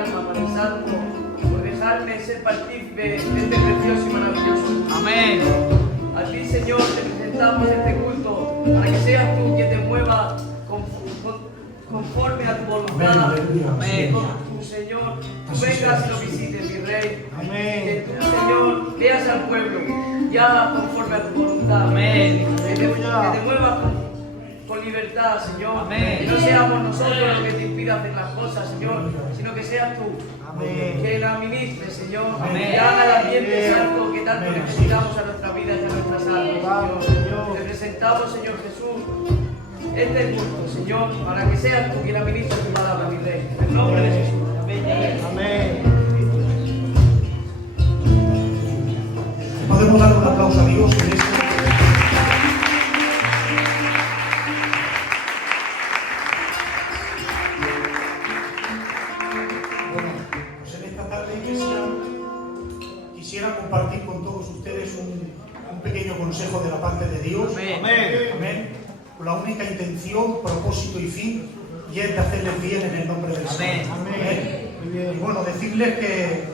alma, Padre Santo, por dejarme ser partícipe de este precioso y maravilloso. Amén. A ti, Señor, te presentamos este culto para que seas tú quien te mueva conforme a tu voluntad. Amén. Tu Señor, tú vengas y lo visites, mi Rey. Amén. Que tú, Señor, veas al pueblo ya conforme a tu voluntad. Amén. Que te muevas con libertad, Señor. Amén. Que no seamos nosotros los que te impida hacer las cosas, Señor, sino que seas tú. Amén. Que la ministre, Señor. Amén. Que haga el ambiente santo que tanto necesitamos a nuestra vida y a nuestras almas, Señor. Te presentamos, Señor Jesús, este culto, Señor, para que seas tú quien administre tu palabra, mi Rey. En el nombre de Jesús. Amén. Amén. Podemos dar un aplauso a Dios en esto. Bueno, pues en esta tarde, iglesia, quisiera compartir con todos ustedes un pequeño consejo de la parte de Dios. Amén. Amén. Con la única intención, propósito y fin, y es de hacerles bien en el nombre del Señor. Amén. Y bueno, decirles que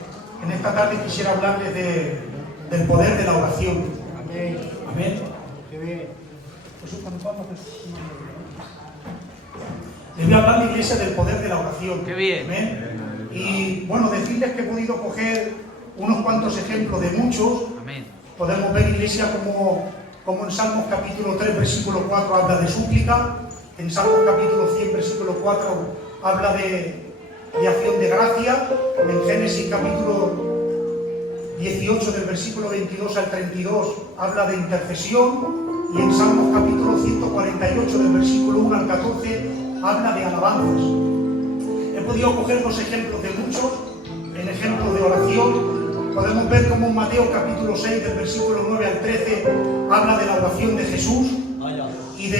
en esta tarde quisiera hablarles del poder de la oración. Amén. Amén. Qué bien. Les voy a hablar, la iglesia, del poder de la oración. Qué bien. Amén. Y bueno, decirles que he podido coger unos cuantos ejemplos de muchos. Amén. Podemos ver, iglesia, como en Salmos capítulo 3, versículo 4 habla de súplica. En Salmos capítulo 100, versículo 4 habla de acción de gracia. En Génesis capítulo 18, del versículo 22 al 32 habla de intercesión. Y en Salmos capítulo 148, del versículo 1 al 14 habla de alabanzas. He podido coger dos ejemplos de muchos. En ejemplos de oración podemos ver como en Mateo capítulo 6, del versículo 9 al 13 habla de la oración de Jesús. Y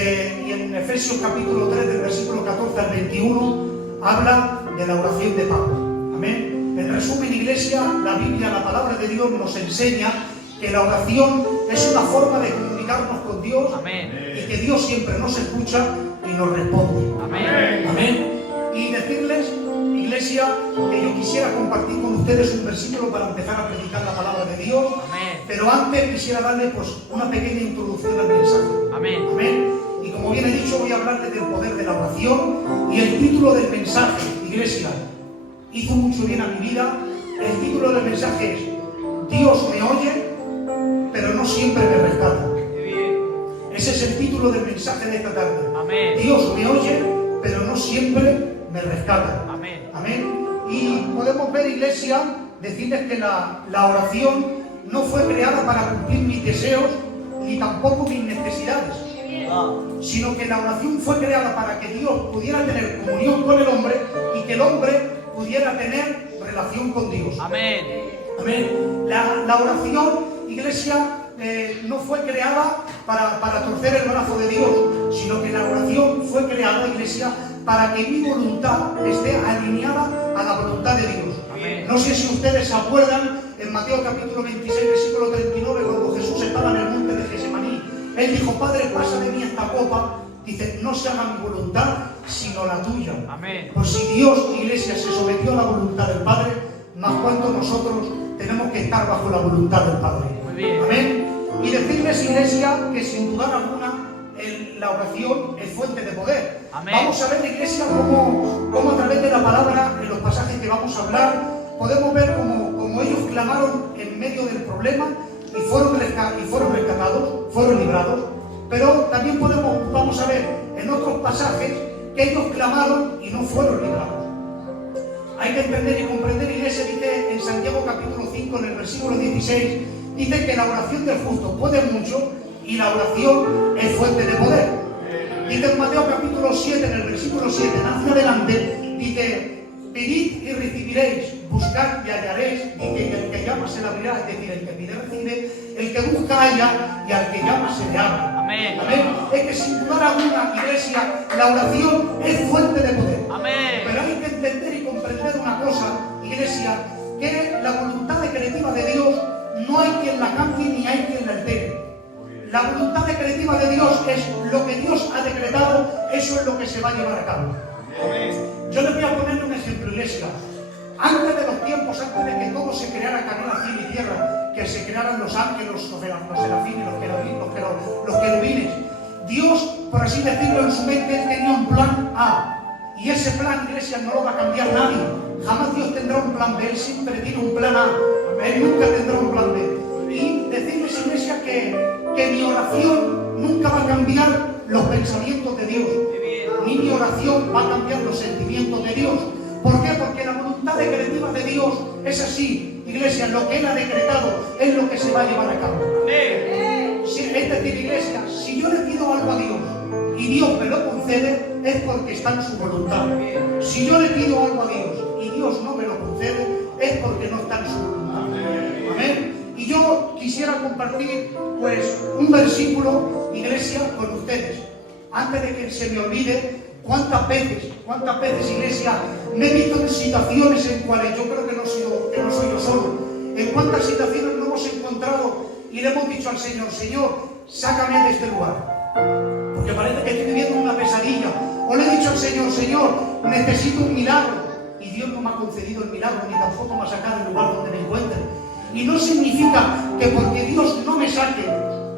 en Efesios capítulo 3, del versículo 14 al 21 habla de la oración de Pablo. Amén. En resumen, iglesia, la Biblia, la palabra de Dios nos enseña que la oración es una forma de comunicarnos con Dios. Amén. Y que Dios siempre nos escucha y nos responde. Amén. Amén. Y decirles, iglesia, que yo quisiera compartir con ustedes un versículo para empezar a predicar la palabra de Dios. Amén. Pero antes quisiera darle una pequeña introducción al mensaje. Amén. Amén. Y como bien he dicho, voy a hablarles del poder de la oración. Y el título del mensaje, iglesia, hizo mucho bien a mi vida. El título del mensaje es: Dios me oye, pero no siempre me rescata. Qué bien. Ese es el título del mensaje de esta tarde. Amén. Dios me oye, pero no siempre me rescata. Amén. Amén. Y podemos ver, iglesia, decirles que la oración no fue creada para cumplir mis deseos ni tampoco mis necesidades, sino que la oración fue creada para que Dios pudiera tener comunión con el hombre y que el hombre pudiera tener relación con Dios. Amén. Amén. La oración, iglesia, no fue creada para torcer el brazo de Dios, sino que la oración fue creada, iglesia, para que mi voluntad esté alineada a la voluntad de Dios. Amén. No sé si ustedes se acuerdan en Mateo capítulo 26, versículo 39, cuando Jesús estaba en el monte de Getsemaní. Él dijo: Padre, pasa de mí esta copa. Dice: no se haga mi voluntad, sino la tuya. Amén. Pues si Dios, iglesia, se sometió a la voluntad del Padre, más cuanto nosotros tenemos que estar bajo la voluntad del Padre. Muy bien. Amén. Y decirles, iglesia, que sin duda alguna la oración es fuente de poder. Amén. Vamos a ver, iglesia, cómo a través de la palabra, en los pasajes que vamos a hablar, podemos ver cómo ellos clamaron en medio del problema y fueron rescatados, fueron librados. Pero también vamos a ver en otros pasajes que ellos clamaron y no fueron librados. Hay que entender y comprender, iglesia, dice en Santiago capítulo 5, en el versículo 16, dice que la oración del justo puede mucho y la oración es fuente de poder. Dice en Mateo capítulo 7, en el versículo 7, hacia adelante, dice: pedid y recibiréis, buscad y hallaréis, y que el que llama se le abrirá, es decir, el que pide recibe, el que busca halla, y al que llama se le abre. Amén. Amén. Es que sin dudar alguna, iglesia, la oración es fuente de poder. Amén. Pero hay que entender y comprender una cosa, iglesia, que la voluntad decretiva de Dios no hay quien la cambie ni hay quien la altere. La voluntad decretiva de Dios es lo que Dios ha decretado, eso es lo que se va a llevar a cabo. Yo les voy a poner un ejemplo, iglesia. tiempos, antes de que todo se creara, canal, cielo y tierra, que se crearan los ángeles, los serafines, los querubines, Dios, por así decirlo, en su mente Él tenía un plan A. Y ese plan, iglesia, no lo va a cambiar nadie. Jamás Dios tendrá un plan B. Él siempre tiene un plan A. Él nunca tendrá un plan B. Y decirles, iglesia, que mi oración nunca va a cambiar los pensamientos de Dios. Ni mi oración va a cambiar los sentimientos de Dios. ¿Por qué? Porque la voluntad decretiva de Dios es así. Iglesia, lo que Él ha decretado es lo que se va a llevar a cabo. Es decir, iglesia, si yo le pido algo a Dios y Dios me lo concede, es porque está en su voluntad. Si yo le pido algo a Dios y Dios no me lo concede, es porque no está en su voluntad. Amén. Y yo quisiera compartir, pues, un versículo, iglesia, con ustedes. Antes de que se me olvide, ¿cuántas veces, iglesia, me he visto en situaciones en cuales yo creo que no soy yo solo? ¿En cuántas situaciones nos hemos encontrado y le hemos dicho al Señor, Señor, sácame de este lugar? Porque parece que estoy viviendo una pesadilla. O le he dicho al Señor, Señor, necesito un milagro. Y Dios no me ha concedido el milagro, ni tampoco me ha sacado del lugar donde me encuentro. Y no significa que porque Dios no me saque,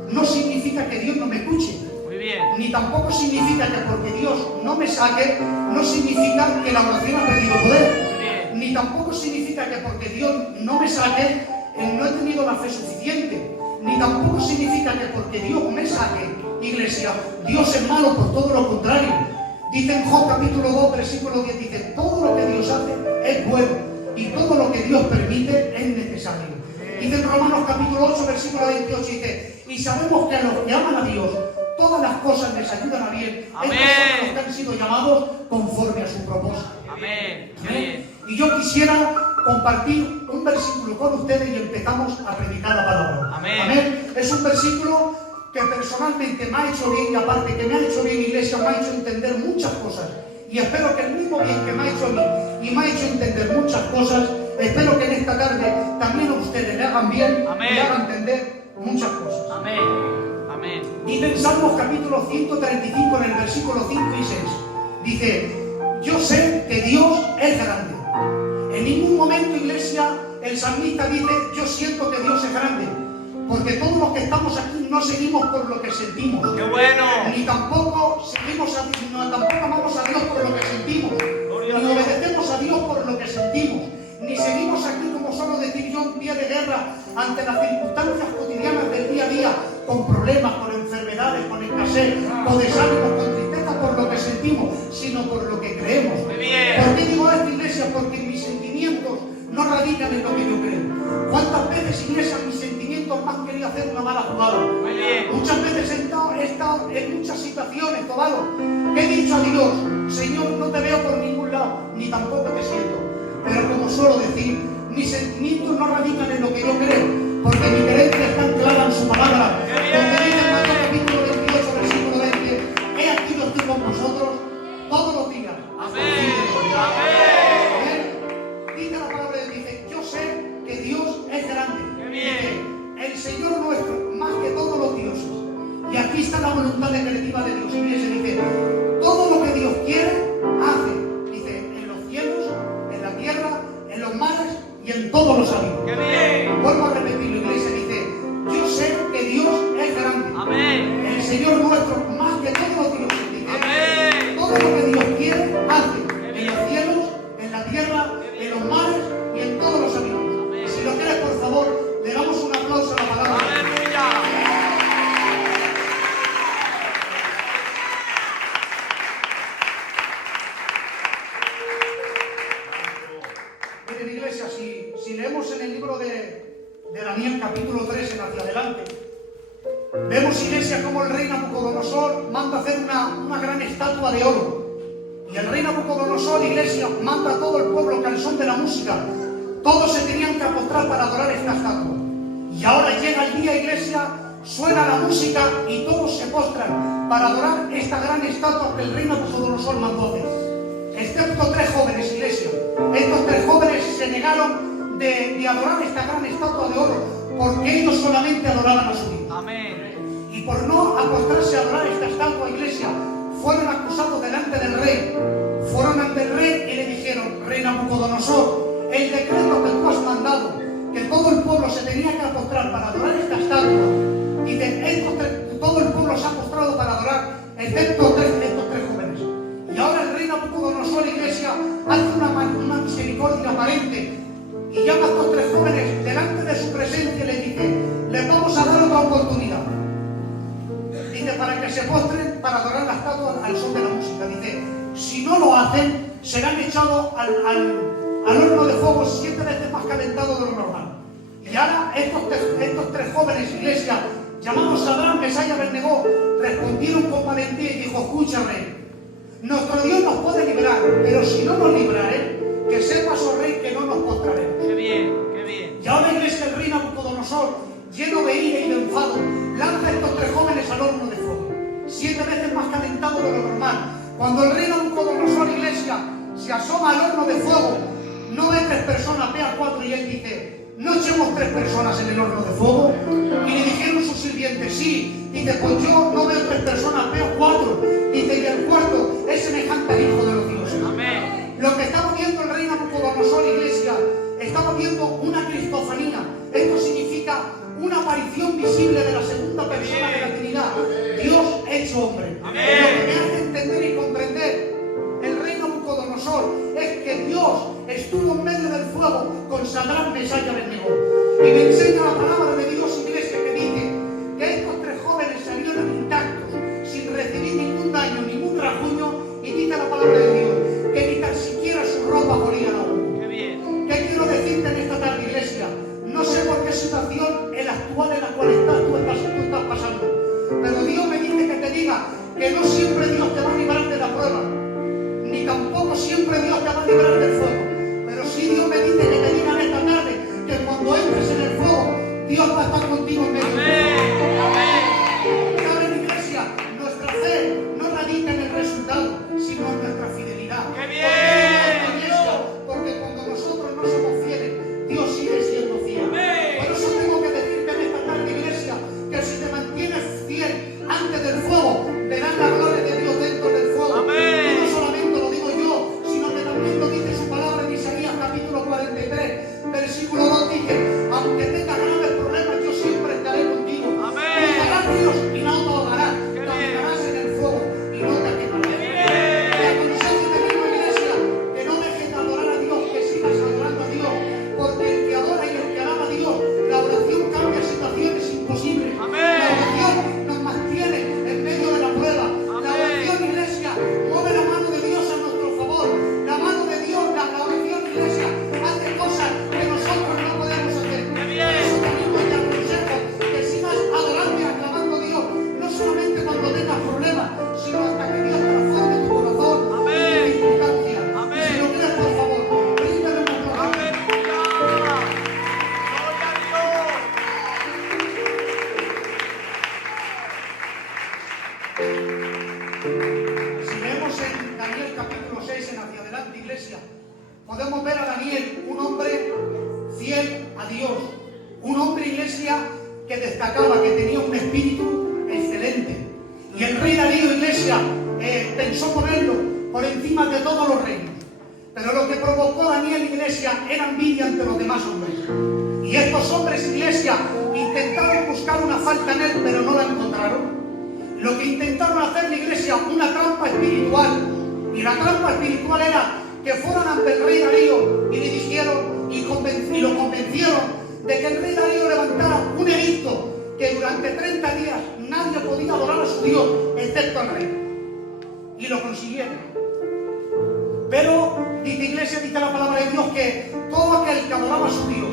no significa que Dios no me escuche. Muy bien. Ni tampoco significa que porque Dios no me saque, no significa que la oración ha perdido poder. Muy bien. Ni tampoco significa que porque Dios no me saque, no he tenido la fe suficiente. Ni tampoco significa que porque Dios me saque, iglesia, Dios es malo, por todo lo contrario. Dice en Job capítulo 2, versículo 10, dice, todo lo que Dios hace es bueno y todo lo que Dios permite es necesario. Dice en Romanos capítulo 8, versículo 28, dice, y sabemos que a los que aman a Dios, todas las cosas les ayudan a bien. Amén. Estos son los que han sido llamados conforme a su propósito. Amén. Amén. Y yo quisiera compartir un versículo con ustedes y empezamos a predicar la palabra. Amén. Amén. Es un versículo que personalmente me ha hecho bien, y aparte que me ha hecho bien, iglesia, me ha hecho entender muchas cosas. Y espero que el mismo bien que me ha hecho a mí y me ha hecho entender muchas cosas, espero que en esta tarde también a ustedes le hagan bien. Amén. Y le hagan entender muchas cosas. Amén. Amén. Dice en Salmos capítulo 135, en el versículo 5 y 6, dice, yo sé que Dios es grande. En ningún momento, iglesia, el salmista dice, yo siento que Dios es grande. Porque todos los que estamos aquí no seguimos por lo que sentimos. ¡Qué bueno! Ni tampoco amamos a Dios por lo que sentimos. Ni obedecemos a Dios por lo que sentimos. Ni seguimos aquí como solo decir yo en pie de guerra ante las circunstancias cotidianas del día a día, con problemas, con enfermedades, con escasez, con desánimo, con tristeza por lo que sentimos, sino por lo que creemos. Muy bien. ¿Por qué digo esto, iglesia? Porque mis sentimientos no radican en lo que yo creo. ¿Cuántas veces, iglesia, mis sentimientos me han querido hacer una mala jugada? Muy bien. Muchas veces he estado en muchas situaciones, Tobalo, que he dicho a Dios, Señor, no te veo por ningún lado, ni tampoco te siento. Pero como suelo decir, mis sentimientos no radican en lo que yo creo, porque mi creencia está anclada en su palabra. Donde dice en Mateo capítulo 28, versículo 20, he aquí yo estoy con vosotros todos los días. Amén. Amén. Dice la palabra de Dios, dice, yo sé que Dios es grande. Qué bien. Dice, el Señor nuestro, más que todos los dioses. Y aquí está la voluntad decretiva de Dios. Iglesia, dice, todo lo que Dios quiere, hace. Dice, en los cielos, en la tierra, en los mares y en todos los abismos. ¡Qué bien! Vuelvo a repetirlo, iglesia, dice, yo sé que Dios es grande. Amén. El Señor nuestro, más que todos los dioses. Dice, Amén. todo lo que Dios quiere, hace. En los cielos, en la tierra, en los mares y en todos los abismos. Amén. Si lo quieres, por favor, le damos un aplauso a la palabra. Aleluya. Miren, iglesia, si leemos en el libro de Daniel capítulo 3 en hacia adelante, vemos, iglesia, como el rey Nabucodonosor manda hacer una gran estatua de oro. Y el rey Nabucodonosor, iglesia, manda a todo el pueblo que al son de la música, todos se tenían que apostrar para adorar esta estatua. Y ahora llega el día, iglesia, suena la música y todos se postran para adorar esta gran estatua que el rey Nabucodonosor mandó hacer. Excepto 3 jóvenes, iglesia. Estos 3 jóvenes se negaron de adorar esta gran estatua de oro, porque ellos solamente adoraban a su Dios. Amén. Y por no acostarse a adorar esta estatua, iglesia, fueron acusados delante del rey. Fueron ante el rey y le dijeron, rey Nabucodonosor, el decreto que tenía que postrar para adorar esta estatua. Dice, todo el pueblo se ha postrado para adorar, excepto estos tres jóvenes. Y ahora el rey Nabucodonosor, iglesia, hace una misericordia aparente y llama a estos tres jóvenes delante de su presencia y les dice, les vamos a dar otra oportunidad. Dice, para que se postren para adorar la estatua al son de la música. Dice, si no lo hacen, serán echados al horno de fuego 7 veces más calentado de lo normal. Y ahora estos tres jóvenes, iglesia, llamados Sadrach, Mesach y Abednego, respondieron con valentía y dijo, escucha, rey, nuestro Dios nos puede liberar, pero si no nos librare, que sepas, oh rey, que no nos postraremos. Qué bien, qué bien. Y ahora, iglesia, el rey Nabucodonosor, lleno de ira y de enfado, lanza a estos tres jóvenes al horno de fuego, 7 veces más calentado de lo normal. Cuando el rey Nabucodonosor, iglesia, se asoma al horno de fuego, no ve 3 personas, ve a 4 y él dice, no echemos 3 personas en el horno de fuego. Y le dijeron sus sirvientes, sí. Dice, pues yo no veo 3 personas, veo 4. Dice, y el cuarto es semejante al Hijo de los dioses. Amén. Lo que estaba viendo el rey Nabucodonosor, iglesia, estaba viendo una cristofanía. Esto significa una aparición visible de la segunda persona de la Trinidad, Dios hecho hombre. Amén. Lo que me hace entender y comprender el rey Nabucodonosor es que Dios estuvo en medio del fuego con Sadrach, Mesach y Abednego. Y me enseña la palabra de Dios, iglesia, que dice que estos 3 jóvenes salieron intactos, sin recibir ningún daño, ningún rasguño, y dice la palabra de Dios que ni tan siquiera su ropa olía a humo. Qué bien. ¿Qué quiero decirte en esta tarde, iglesia? No sé por qué situación el actual en la cual tú estás pasando, pero Dios me dice que te diga que no siempre Dios te va a librar de la prueba, ni tampoco siempre Dios te va a librar del fuego, pero sí Dios me dice que te diga en esta tarde que cuando entres en el fuego, Dios va a estar contigo en medio. Amén. ¿Saben, iglesia? Nuestra fe no radica en el resultado, sino en nuestra fidelidad. ¡Qué bien! Porque cuando nosotros no somos fieles, Dios sigue siendo fiel. Amén. Por eso tengo que decirte en esta tarde, iglesia, que si te mantienes fiel antes del fuego, verás la gloria de Dios dentro del fuego. Amén. Y no solamente lo digo yo, sino que también lo dice su palabra en Isaías capítulo 43, versículo 2, dice, aunque tengas graves problemas, yo siempre estaré contigo. Amén. Cruzarás ríos y no te ahogarás. Qué bien. Caminarás en el fuego y no te quemarás. Qué bien. Te aconsejo y te digo, iglesia, que no dejes de adorar a Dios, que sigas adorando a Dios, porque el que adora y el que alaba a Dios, la oración cambia situaciones imposibles. Amén. La oración nos mantiene en medio de la prueba. La oración, iglesia, mueve la mano de Dios a nuestro favor. La mano de Dios, la oración, iglesia, hace cosas que nosotros no podemos hacer. Qué Por bien. eso te animo y te aconsejo que sigas adorando y aclamando a Dios, no solamente cuando tengas problemas, sino hasta que Dios transforme tu corazón Amén. en circunstancia. Amén. Si lo crees, por favor, bríndale un aplauso. Aleluya. Gloria a Dios. Si leemos en Daniel capítulo 6 en hacia adelante, iglesia, podemos ver a Daniel, un hombre fiel a Dios, un hombre, iglesia, que destacaba, que tenía un espíritu excelente. Y el rey Darío, iglesia, pensó ponerlo por encima de todos los reinos. Pero lo que provocó Daniel, iglesia, era envidia ante los demás hombres. Y estos hombres, iglesia, intentaron buscar una falta en él, pero no la encontraron. Lo que intentaron hacer la iglesia, una trampa espiritual. Y la trampa espiritual era que fueran ante el rey Darío y le dijeron y lo convencieron de que el rey Darío levantara un edicto que durante 30 días nadie podía adorar a su Dios excepto al rey. Y lo consiguieron. Pero, dice iglesia, dice la palabra de Dios, que todo aquel que adoraba a su Dios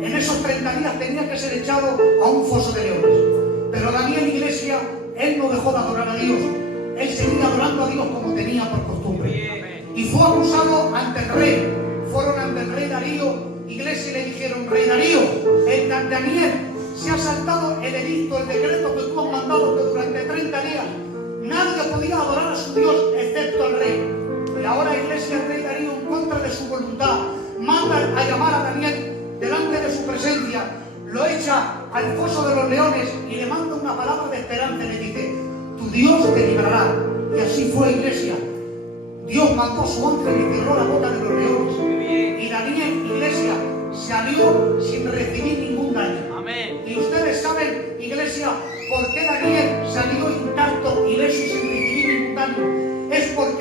en esos 30 días tenía que ser echado a un foso de leones. Pero Daniel, iglesia, él no dejó de adorar a Dios. Él seguía adorando a Dios como tenía por costumbre. Y fue acusado ante el rey. Fueron ante el rey Darío, iglesia, y le dijeron, rey Darío, el Daniel se ha saltado el edicto, el decreto que tú has mandado, que durante 30 días nadie podía adorar a su Dios excepto al rey. Y ahora, iglesia, el rey Darío, en contra de su voluntad, manda a llamar a Daniel delante de su presencia, lo echa al foso de los leones y le manda una palabra de esperanza y le dice, tu Dios te librará. Y así fue, iglesia. Dios mandó a su ángel y cerró la boca de los leones. Y Daniel, iglesia, salió sin recibir ningún daño.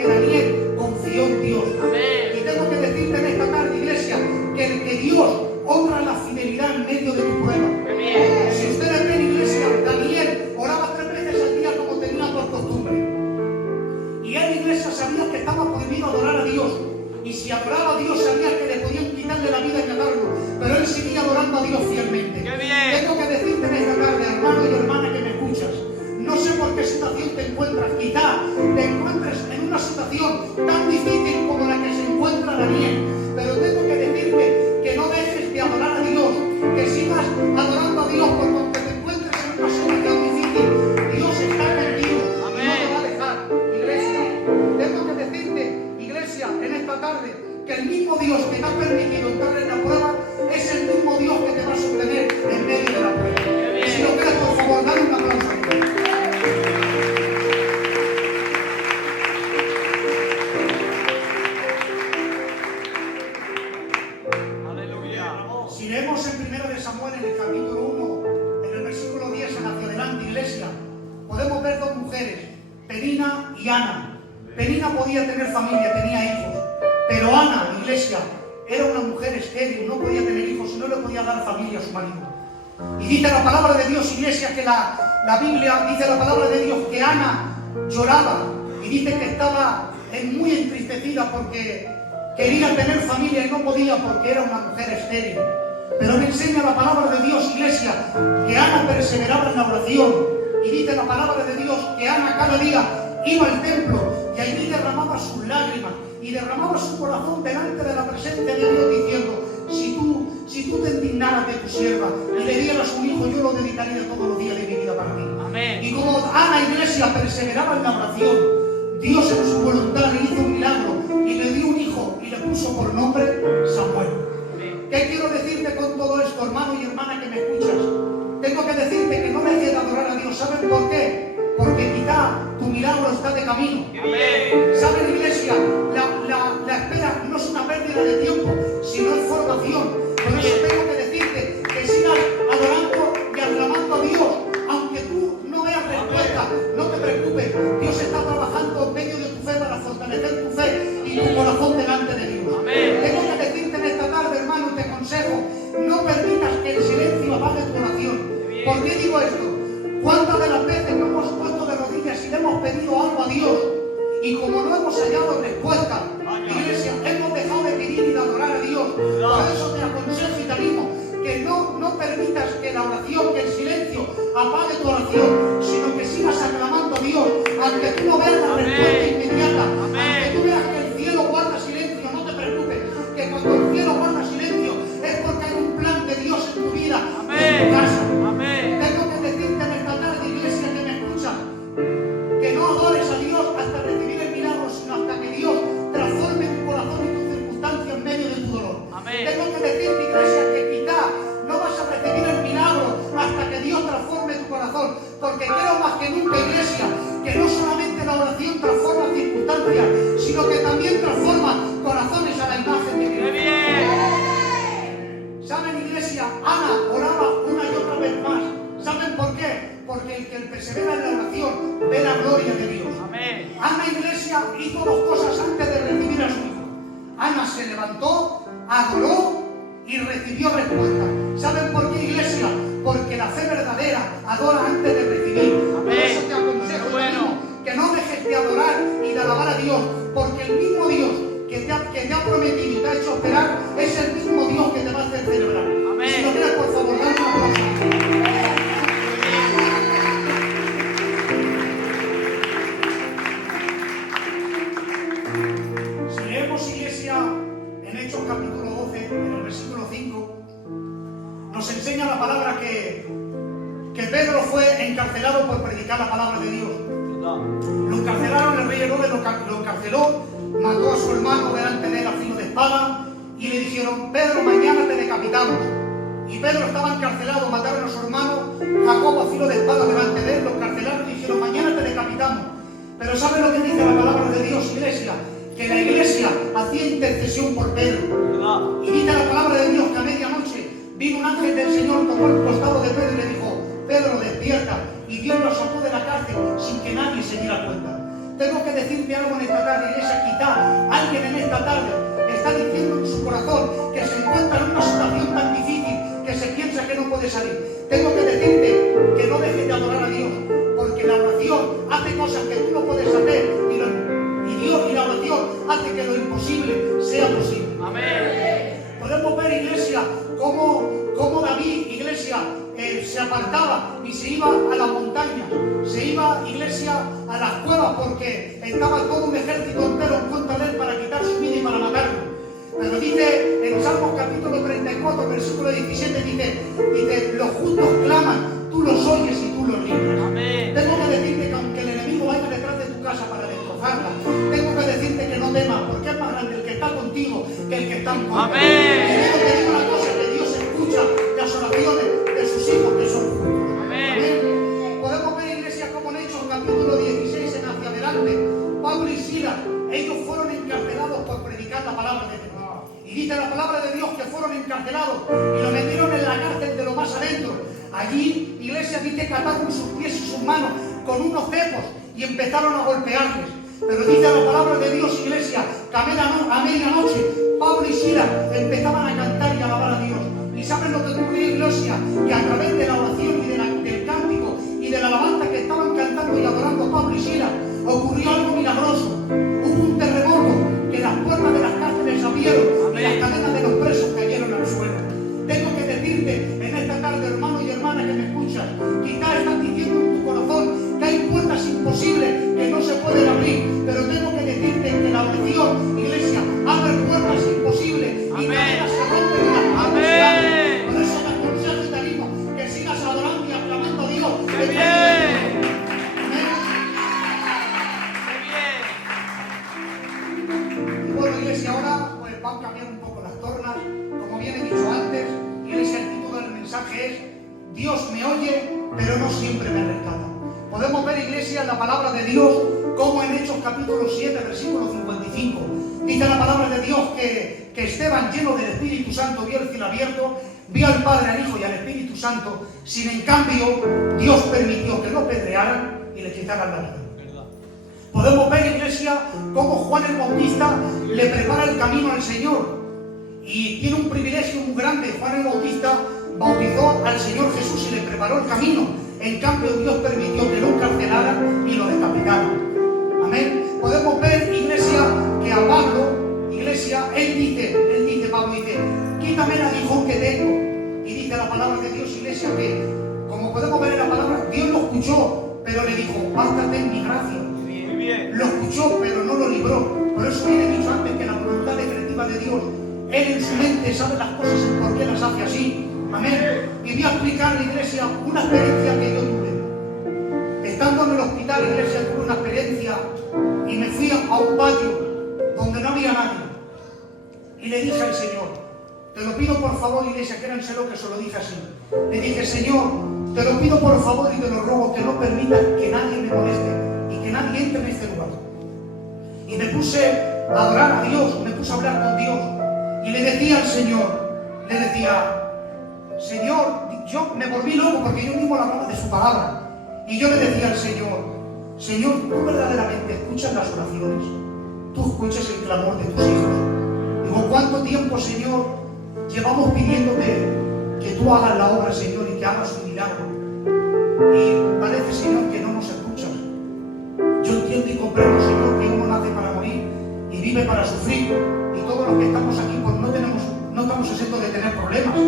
que Daniel confió en Dios. Amén. Y tengo que decirte en esta tarde, iglesia, que Dios honra la fidelidad en medio de tu prueba. Amén. Si ustedes ven, iglesia, Daniel oraba 3 veces al día como tenía por costumbre. Y él, iglesia, sabía que estaba prohibido adorar a Dios. Y si adoraba a Dios, sabía que le podían quitarle la vida y matarlo. Pero él seguía adorando a Dios fielmente. ¡Qué bien! Tengo que decirte en esta tarde, hermano y hermana que me escuchas, no sé por qué situación te encuentras. Quizá te encuentres en una situación tan difícil como la que se encuentra Daniel. Pero tengo que decirte que no dejes de adorar a Dios, que sigas adorando a Dios, porque aunque te encuentres en una situación difícil, Dios está contigo y no te va a dejar. Iglesia, tengo que decirte, iglesia, en esta tarde, que el mismo Dios que te ha permitido entrar en la prueba es el mismo Dios que te va a sostener en medio de la prueba. Si lo crees, por favor, dale un aplauso a Dios. Si leemos en 1 de Samuel, en el capítulo 1, en el versículo 10 hacia adelante, iglesia, podemos ver 2 mujeres, Penina y Ana. Penina podía tener familia, tenía hijos, pero Ana, iglesia, era una mujer estéril, no podía tener hijos y no le podía dar familia a su marido. Y dice la palabra de Dios, iglesia, que la Biblia dice la palabra de Dios que Ana lloraba y dice que estaba muy entristecida porque quería tener familia y no podía porque era una mujer estéril. Pero me enseña la palabra de Dios, iglesia, que Ana perseveraba en la oración. Y dice la palabra de Dios que Ana cada día iba al templo y allí derramaba sus lágrimas y derramaba su corazón delante de la presencia de Dios diciendo: si tú te indignaras de tu sierva y le dieras un hijo, yo lo dedicaría todos los días de mi vida para ti. Amén. Y como Ana, iglesia, perseveraba en la oración, Dios en su voluntad le hizo un milagro y le dio un hijo y le puso por nombre Samuel. ¿Qué quiero decirte con todo esto, hermano y hermana que me escuchas? Tengo que decirte que no dejes de adorar a Dios. ¿Saben por qué? Porque quizá tu milagro está de camino. ¿Saben, iglesia? La espera no es una pérdida de tiempo, sino es formación. Por eso tengo que decirte que sigas adorando y aclamando a Dios. Aunque tú no veas respuesta, no te preocupes. Dios está trabajando en medio de tu fe para fortalecer tu fe y tu corazón delante de Dios. Tengo que decirte en esta tarde, hermano, y te aconsejo, no permitas que el silencio apague tu oración. ¿Por qué digo esto? ¿Cuántas de las veces nos hemos puesto de rodillas y le hemos pedido algo a Dios? Y como no hemos hallado respuesta, iglesia, hemos dejado de pedir y de adorar a Dios. Por eso te aconsejo y te animo que no permitas que la oración, que el silencio apague tu oración, sino que sigas aclamando a Dios, aunque tú no veas la respuesta inmediata, aunque tú veas que el cielo guarda silencio. No te preocupes, que cuando el cielo guarda silencio es porque hay un plan de Dios en tu vida, en tu casa. Tengo que decirte en esta tarde, iglesia, que me escucha, que no adores a Dios hasta recibir el milagro, sino hasta que Dios transforme tu corazón y tus circunstancias en medio de tu dolor. Tengo que decirte, iglesia, que quizá no vas a recibir el milagro hasta que Dios transforme tu corazón, porque creo más que nunca, iglesia, que no solamente la oración transforma circunstancias, sino que también transforma corazones a la imagen de Cristo. ¿Saben, iglesia? Ana oraba una y otra vez más. ¿Saben por qué? Porque el que persevera en la oración ve la gloria de Dios. Ana, iglesia, hizo 2 cosas antes de recibir a su hijo. Ana se levantó, adoró y recibió respuesta. ¿Saben por qué, iglesia? Porque la fe verdadera adora antes de recibir. Por eso te aconsejo, que no dejes de adorar y de alabar a Dios, porque el mismo Dios que te ha prometido y te ha hecho esperar es el mismo Dios que te va a hacer celebrar. Si lo crees, por favor, dale un aplauso. Si leemos, iglesia, en Hechos capítulo 12, en el versículo 5, nos enseña la palabra que Pedro fue encarcelado por predicar la palabra de Dios. Lo encarcelaron, el rey Herodes lo encarceló, mató a su hermano delante de él a filo de espada y le dijeron: Pedro, mañana te decapitamos. Y Pedro estaba encarcelado, mataron a su hermano Jacobo a filo de espada delante de él, lo encarcelaron y dijeron: mañana te decapitamos. Pero ¿sabe lo que dice la palabra de Dios, iglesia? Que la iglesia hacía intercesión por Pedro. Y dice la palabra de Dios que a medianoche vino un ángel del Señor, tocó el costado de Pedro y le dijo: Pedro, despierta. Y Dios lo sacó de la cárcel sin que nadie se diera cuenta. Tengo que decirte algo en esta tarde, iglesia. Quizá alguien en esta tarde está diciendo en su corazón que se encuentra en una situación tan difícil que se piensa que no puede salir. Tengo que decirte que no dejes de adorar a Dios, porque la oración hace cosas que tú no puedes hacer y la oración hace que lo imposible sea posible. Amén. Podemos ver, iglesia, cómo David, iglesia, se apartaba y se iba a las montañas, se iba, iglesia, a las cuevas, porque estaba todo un ejército entero en contra de él para quitar su vida y para matarlo. Pero dice en Salmos capítulo 34, versículo 17, dice, los justos claman, tú los oyes y tú los libras. Amén. Tengo que decirte que aunque el enemigo vaya detrás de tu casa para destrozarla, tengo que decirte que no temas, porque es más grande el que está contigo que el que está en contra. Amén. Y tengo que decir una cosa, que Dios escucha las oraciones de sus hijos que son justos. Amén. Podemos ver, iglesia, como en Hechos capítulo 16 en hacia adelante, Pablo y Silas, ellos fueron encarcelados por predicar la palabra de Dios. Y dice la palabra de Dios que fueron encarcelados y lo metieron en la cárcel de lo más adentro. Allí, iglesia, dice que ataron sus pies y sus manos con unos cepos y empezaron a golpearles. Pero dice la palabra de Dios, iglesia, que a medianoche Pablo y Silas empezaban a cantar y a alabar a Dios. ¿Y saben lo que ocurrió, iglesia? Que a través de la oración y del cántico y de la alabanza que estaban cantando y adorando Pablo y Silas, ocurrió algo milagroso. Hubo un terremoto, que las puertas de las cárceles se abrieron y las cadenas de los presos cayeron al suelo. Tengo que decirte en esta tarde, hermano y hermana que me escuchas, quizás estás diciendo en tu corazón que hay puertas imposibles que no se pueden abrir, pero tengo que decirte que la oración, iglesia, abre puertas imposibles y cadenas se rompen y las puertas se abren. Por eso te aconsejo y te animo que sigas adorando y aclamando a Dios. ¡Qué bien! Bueno, iglesia, ahora pues van a cambiar un poco las tornas. Como bien he dicho antes, iglesia, el título del mensaje es Dios me oye, pero no siempre me rescata. Podemos ver, iglesia, en la palabra de Dios, como en Hechos capítulo 7, versículo 55, dice la palabra de Dios que Esteban, lleno del Espíritu Santo, vio el cielo abierto, vio al Padre, al Hijo y al Espíritu Santo, sin en cambio Dios permitió que lo apedrearan y le quitaran la vida. Podemos ver, iglesia, cómo Juan el Bautista le prepara el camino al Señor. Y tiene un privilegio muy grande. Juan el Bautista bautizó al Señor Jesús y le preparó el camino. En cambio, Dios permitió que lo encarcelaran y lo decapitaran. Amén. Podemos ver, iglesia, que a Pablo, iglesia, Pablo dice, quítame el aguijón que tengo. Y dice la palabra de Dios, iglesia, que como podemos ver en la palabra, Dios lo escuchó, pero le dijo, bástate en mi gracia. Lo escuchó, pero no lo libró. Por eso viene dicho antes que la voluntad decretiva de Dios, Él en su mente sabe las cosas y por qué las hace así. Amén. Y voy a explicar a la iglesia una experiencia que yo tuve. Estando en el hospital, iglesia, tuve una experiencia y me fui a un patio donde no había nadie. Y le dije al Señor, te lo pido por favor, iglesia, quédanselo que se lo dije así. Le dije, Señor, te lo pido por favor y te lo ruego que no permitas que nadie me moleste y que nadie entre en este lugar. Y me puse a adorar a Dios, me puse a hablar con Dios y le decía al Señor, Señor, yo me volví loco porque yo mismo le hablaba de su palabra y yo le decía al Señor, tú verdaderamente escuchas las oraciones, tú escuchas el clamor de tus hijos. Digo, ¿cuánto tiempo, Señor, llevamos pidiéndote que tú hagas la obra, Señor, y que hagas un milagro? Y parece, Señor, que no nos escuchas. Yo entiendo y comprendo, Señor, que uno nace para morir y vive para sufrir, y todos los que estamos aquí pues no estamos exentos de tener problemas.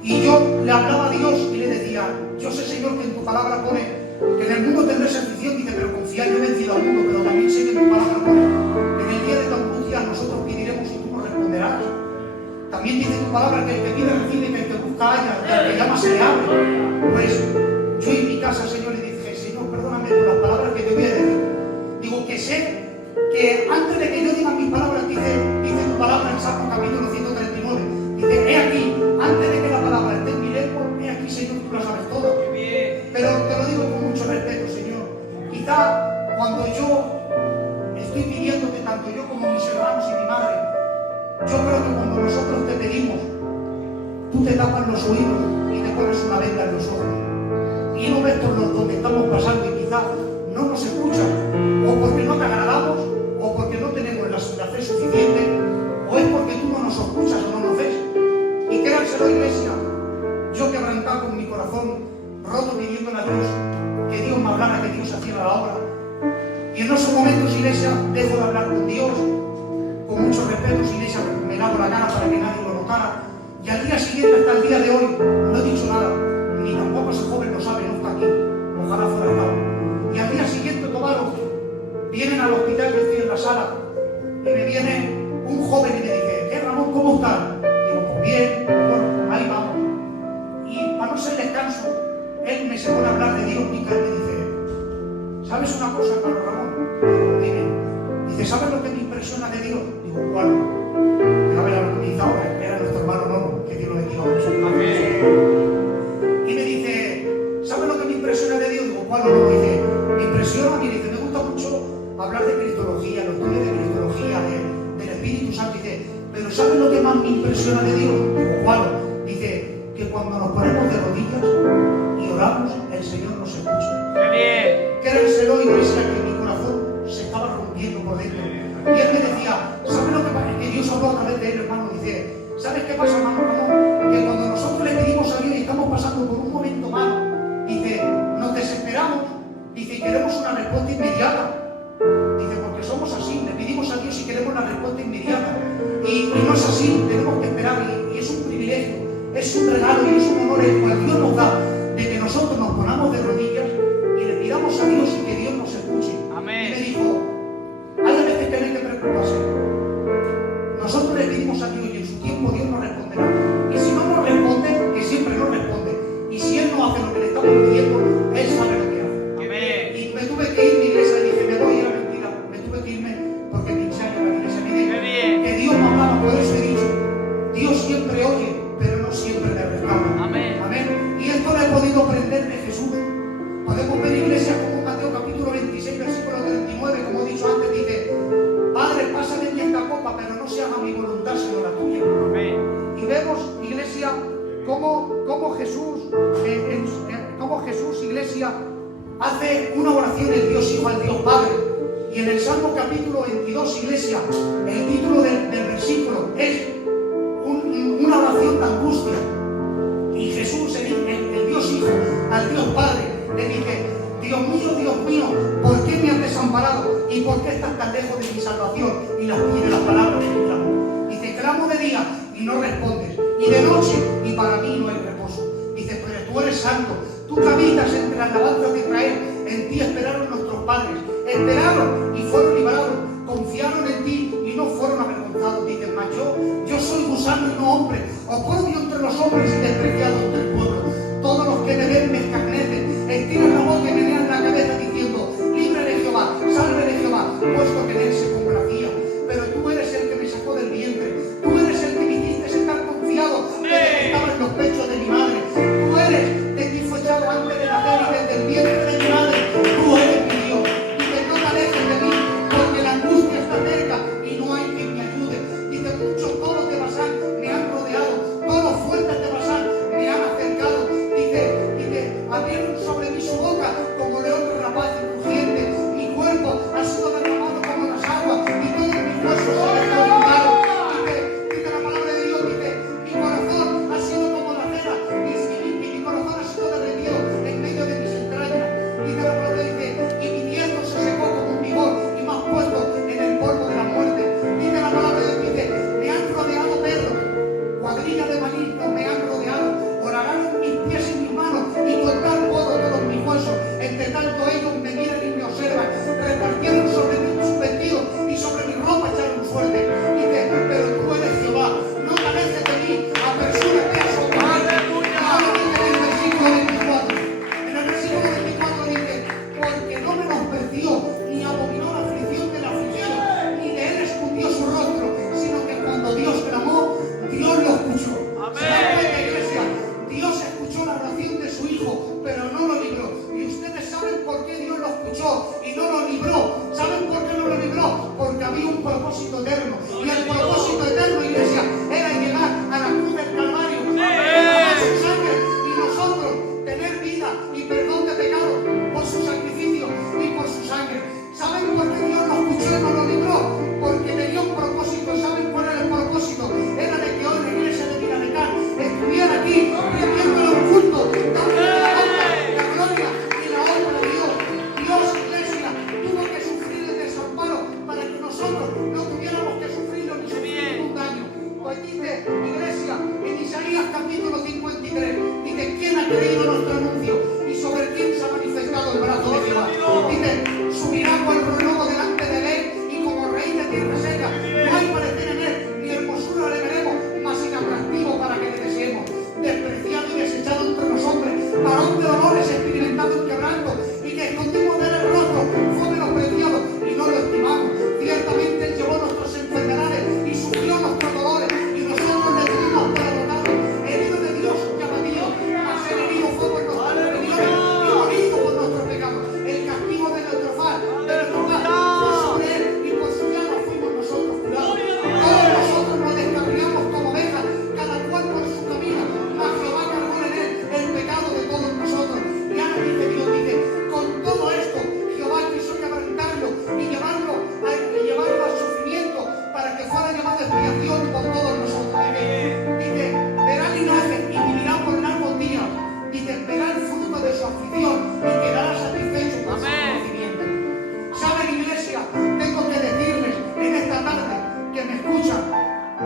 Y yo le hablaba a Dios y le decía, yo sé, Señor, que en tu palabra pone que en el mundo tendréis aflicción, dice, pero confiad, yo he vencido al mundo, pero también sé que en tu palabra pone que en el día de tu angustia nosotros pediremos y tú nos responderás. También dice tu palabra que el que pide recibe y que el que busca halla, que el que llama se le abre. Pues yo en mi casa, Señor, le dije, Señor, perdóname por las palabras que te voy a decir. Digo que sé que antes de que yo diga mis palabras, dice tu palabra en Salmo capítulo 139, dice, he aquí, antes de que la palabra esté en mi lengua, he aquí, Señor, tú la sabes todo. Pero te lo digo con mucho respeto, Señor. Quizá cuando yo estoy pidiéndote, tanto yo como mis hermanos y mi madre, yo creo que cuando nosotros te pedimos, tú te tapas los oídos y te pones una venda en los ojos. Y no ves por donde estamos pasando y quizá no nos escuchan, o porque no te agradamos, o porque no tenemos la fe suficiente, o es porque tú no nos escuchas o no nos ves. Y créanselo, iglesia, yo quebrantado con mi corazón, roto pidiéndole a Dios que Dios me hablara, que Dios hiciera la obra. Y en esos momentos, iglesia, dejo de hablar con Dios, con mucho respeto, iglesia, me lavo la cara para que nadie lo notara. Y al día siguiente, hasta el día de hoy, no he dicho nada, ni tampoco ese joven lo sabe, no está aquí, ojalá fuera estado. Y al día siguiente, tomaron, vienen al hospital, yo estoy en la sala, y me viene un joven y me dice, Ramón, ¿cómo estás? Digo, pues bien, bueno, ahí vamos. Y para no ser descanso, él me se pone a hablar de Dios, y me dice, ¿sabes una cosa, Carlos Ramón? Digo, dime. Dice, ¿sabes lo que me impresiona de Dios? Digo, ¿cuál? A ver, lo que me dice ahora, era nuestro hermano Nono, que Dios lo bendiga mucho. Y me dice, ¿sabes lo que me impresiona de Dios? Digo, ¿cuál? No, dice, me impresiona, mire, dice, me gusta mucho hablar de cristología, los estudios de cristología, del Espíritu Santo. Dice, pero ¿sabes lo que más me impresiona de Dios? Digo, ¿cuál? Dice, que cuando nos ponemos de rodillas y oramos, el Señor nos escucha. ¡Qué bien! Créenselo, iglesia, que mi corazón se estaba rompiendo por dentro. Y él me decía, ¿sabes lo que pasa? Que Dios habló a través de él, hermano. Dice, ¿sabes qué pasa, hermano Ramón? Que cuando nosotros le pedimos a Dios y estamos pasando por un momento malo, dice, nos desesperamos, dice, y queremos una respuesta inmediata. Dice, porque somos así, le pedimos a Dios y queremos una respuesta inmediata. Y no es así, tenemos que esperar, y es un privilegio, es un regalo y es un honor el cual Dios nos da, de que nosotros nos ponamos de rodillas y le pidamos a Dios y que Dios nos escuche. Amén. Y me dijo, hay veces que no hay que preocuparse. Nosotros le pedimos a Dios y en su tiempo Dios nos responderá. Y si no nos responde, que siempre nos responde. Y si Él no hace lo que le estamos pidiendo, Él sabe lo que hace. Amén. Y me tuve que ir, mi iglesia, y dije, me voy a ir a mentira. Me tuve que irme porque pinché en la iglesia. Me Qué bien. dije que Dios me hablaba, por eso he dicho, Dios siempre oye, pero no siempre le respalda. Amén. Amén. Y esto lo he podido aprender de Jesús. Podemos ver, iglesia, como Mateo capítulo 26, versículo 39, como he dicho antes, dice, Padre, pásame de esta copa, pero no se haga mi voluntad, sino la tuya. Amén. Y vemos, iglesia, cómo Jesús, iglesia, hace una oración del Dios Hijo al Dios Padre. Y en el Salmo capítulo 22, iglesia, el título del versículo es una oración de angustia. Y Jesús, el Dios Hijo al Dios Padre, le dice, Dios mío, ¿por qué me has desamparado? ¿Y por qué estás tan lejos de mi salvación? Y las palabras de mi clamor. Dice, clamo de día y no respondes, y de noche y para mí no hay reposo. Dice, pero tú eres santo, tú que habitas entre las alabanzas de Israel, en ti esperaron nuestros padres, esperaron y fueron liberados, confiaron en ti y no fueron avergonzados. Dice, mas yo soy gusano y no hombre, oprobio entre los hombres y despreciado entre el pueblo. Todos los que me ven me escarnecen, estiran la voz y menean la cabeza diciendo, libre de Jehová, salve de Jehová, puesto que en él se complacía. Pero tú eres el que me sacó del vientre, tú eres el que me hiciste estar confiado desde que estaba en los pechos de mi madre. Tú eres de ti fue echado antes de nacer y desde el vientre de mi madre. Tú eres mi Dios. Dice, no te alejes de mí, porque la angustia está cerca y no hay quien me ayude. Dice, muchos toros de Basán me han rodeado, toros fuertes de Basán me han acercado. Dice, abrieron sobre mí su boca como león rapaz y rugiente. Mi cuerpo ha sido derramado como las aguas y todos mis huesos se descompujaron. Dice la palabra de Dios, dice, mi corazón ha sido como la cera y mi corazón ha sido derretido en medio de mis entrañas. Dice la palabra, dice, y mi diezmo se secó como un vigor y me has puesto en el polvo de la muerte. Dice la palabra de Dios, dice, me han rodeado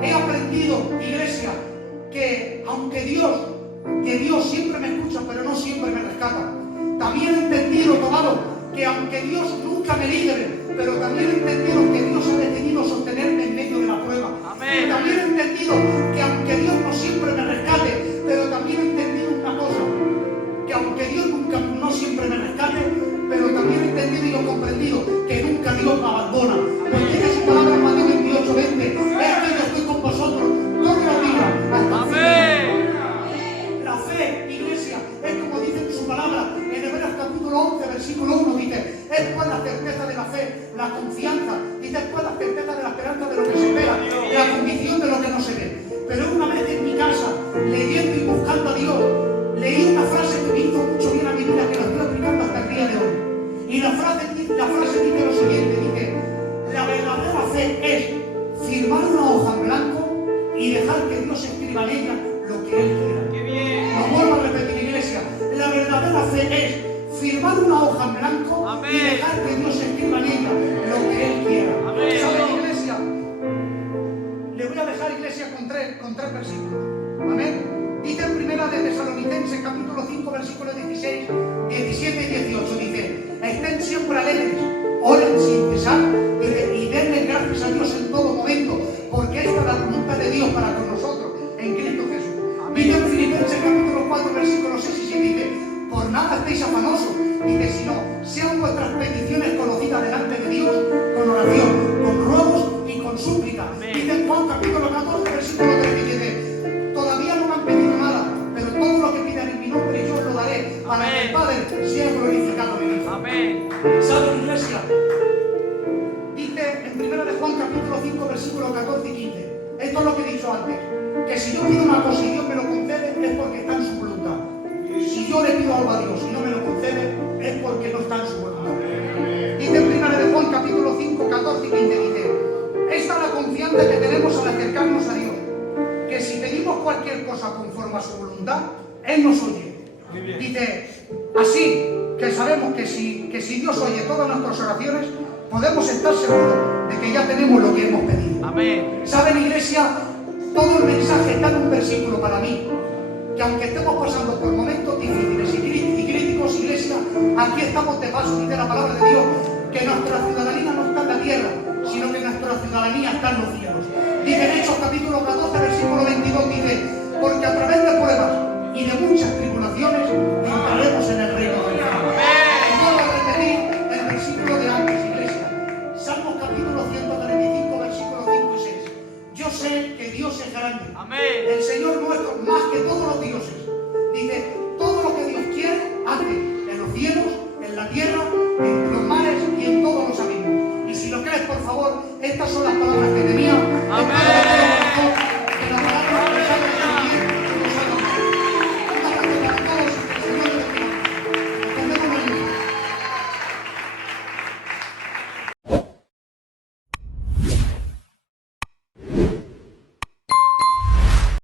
he aprendido, iglesia, que aunque Dios siempre me escucha, pero no siempre me rescata. También he entendido, tomado, que aunque Dios nunca me libre, pero también he entendido que Dios ha decidido sostenerme en medio de la prueba. Amén. También he entendido que aunque Dios no siempre me rescate, pero también he entendido una cosa, que aunque Dios no siempre me rescate, pero también he entendido y he comprendido que nunca Dios me abandona. Porque dice su palabra en Mateo 28:20, es que yo estoy con vosotros todos los días hasta el fin. La fe, iglesia, es como dice en su palabra en Hebreos capítulo 11, versículo 1, dice, es pues la certeza de la fe, la confianza, dice, es pues la certeza de la esperanza de lo que se espera, la convicción de lo que no se ve. Pero una vez en mi casa, leyendo y buscando a Dios, leí una frase que me hizo mucho bien a mi vida, que la estoy aplicando hasta el día de hoy. Y la frase dice lo siguiente, dice, la verdadera fe es firmar una hoja en blanco y dejar que Dios escriba en ella lo que Él quiera. ¡Qué bien! Lo vuelvo a repetir, iglesia, la verdadera fe es firmar una hoja en blanco Amén. y dejar que Dios escriba en ella lo que Él quiera. Amén. ¿Saben, iglesia? Le voy a dejar, iglesia, con tres versículos. Amén. Dice en primera de Tesalonicenses, capítulo 5, versículos 16, 17 y 18, dice, estén siempre alegres, oren sin cesar, dice, y denle gracias a Dios en todo momento, porque esta es la voluntad de Dios para con nosotros, en Cristo Jesús. Dice en Filipenses, capítulo 4, versículos 6 y 7, dice, por nada estéis afanosos, dice, sino sean vuestras peticiones conocidas delante de Dios, con oración, con ruegos y con súplica. Dice en Juan, capítulo 14, versículo 3, dice, todavía no me han pedido nada, pero todo lo que pidan en mi nombre yo os lo daré, para que el Padre sea glorificado en mí. Amén. ¿Saben, iglesia? Dice en 1 de Juan, capítulo 5, versículos 14 y 15, esto es lo que he dicho antes, que si yo pido una cosa y Dios me lo concede, es porque está en su voluntad. Si yo le pido algo a Dios y no me lo concede, es porque no está en su voluntad. Dice en 1 de Juan, capítulo 5, 14 y 15, dice, esta es la confianza que tenemos al acercarnos a Dios, que si pedimos cualquier cosa conforme a su voluntad, Él nos oye. Dice, así que sabemos que si Dios oye todas nuestras oraciones, podemos estar seguros de que ya tenemos lo que hemos pedido. Amén. ¿Saben, iglesia? Todo el mensaje está en un versículo para mí, que aunque estemos pasando por momentos difíciles y críticos, iglesia, aquí estamos de paso, dice la palabra de Dios, que nuestra ciudadanía no está en la tierra, sino que nuestra ciudadanía está en los cielos. Dice en Hechos capítulo 14, versículo 22, dice, porque a través de pruebas y de muchas tribulaciones entraremos en el reino del cielo. Y vuelvo a repetir el versículo de antes, iglesia. Salmos capítulo 135, versículos 5 y 6. Yo sé que Dios es grande. Amén. El Señor nuestro más que todos los dioses. Dice, todo lo que Dios quiere, hace en los cielos, en la tierra, en los mares y en todos los abismos. Y si lo crees, por favor, estas son las palabras que tenía. Amén.